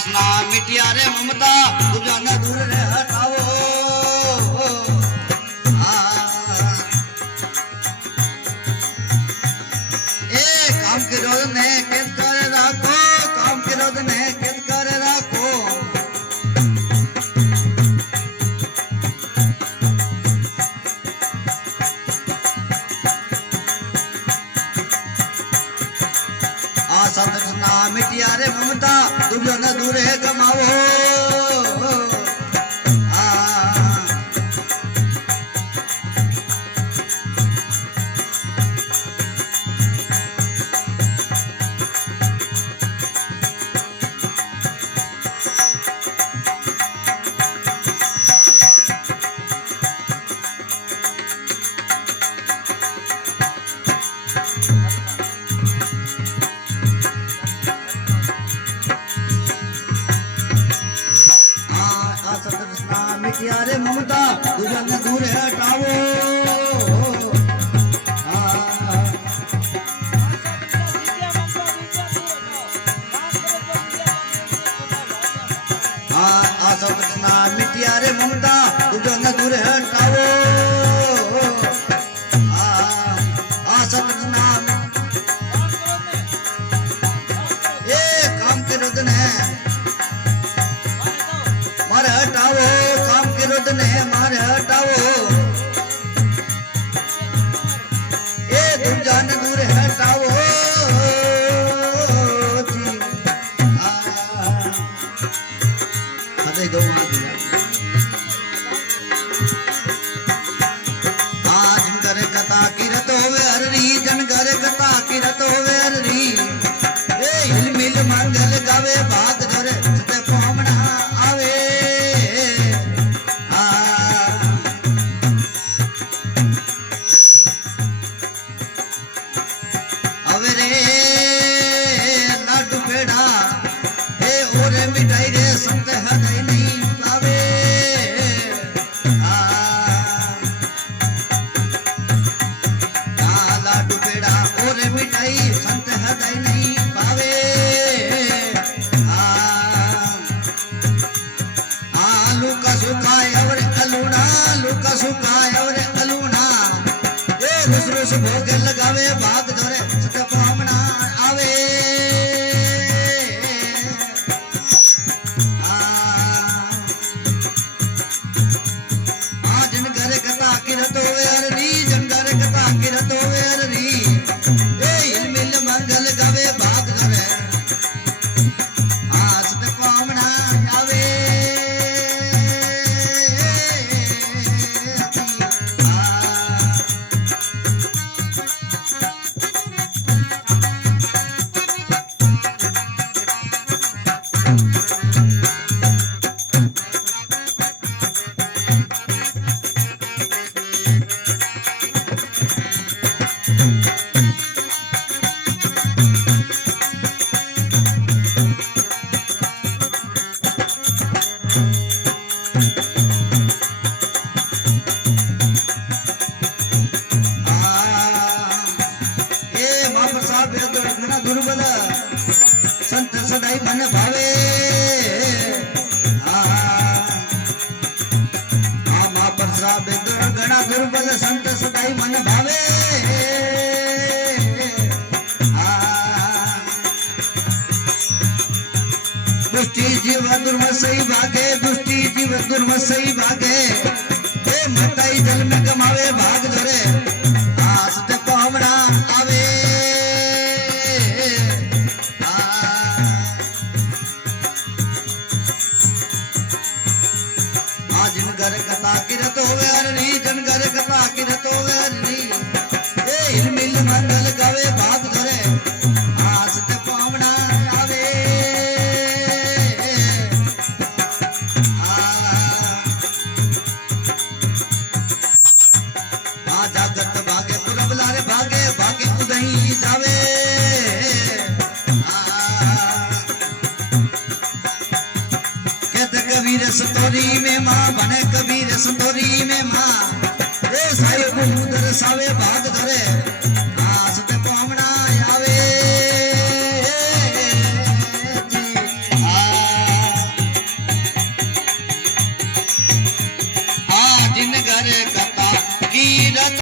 तृष्णा मिटिया रे ममता तुझा न दूर रे हटावो ए काम के रोज ने कैद कर राखो काम के रोज ने कैद कर राखो आशा तृष्णा मिटिया रे ममता तुझो न दूरे कमावो मिटिया रे ममता तुझा न दूर हटावो आशा तृष्णा मिटिया रे ममता तुझा न दूर हटावो आशा तृष्णा ए काम के रोदन है मारे हटावो काम के रोदन है मारे हटावो ए तुझा न दूर हटावो जी गौ जन करे कथा की रत होवे हररी जन करे कथा की रत होवे हररी ए हिल मिल मंगल गावे भाग धरे सते पामना आवे अवे रे लाडू पेड़ा ए ओरे मिठाई रे संत हृदय नहीं पावे लाडू पेड़ा ओरे मिठाई संत हृदय नहीं पावे आलू का सुखाए और अलूना आलू का सुखाए और अलूना ए रुस रुस भोगे लगावे भाग धरे सत पामना आवे जन घर कथा किरत होवे हररी जन घर कथा किरत होवे हररी ए हिल मिल मंगल गावे भाग धरे सत पामना आवे दुर्बल संत सदाई मन भावे परसा गणा दुर्बल संत सदाई मन भावे दुष्टि जीव दुर्म सही भागे दुष्टि जीव दुर्म सही भागे मताई जल में कमावे भाग धरे सत्य पावना आवे जन घर कथा किरत होवे हररी जन घर कथा किरत होवे हररी ए हिल मिल मंगल गावे भाग धरे सत्य पावना आवे जागत भागे पुरब लारे भागे भागे उदही जावे कहते कबीर सतोरी में माँ बने कबीर सतोरी में माँ साहिब मुदर सावे भाग धरे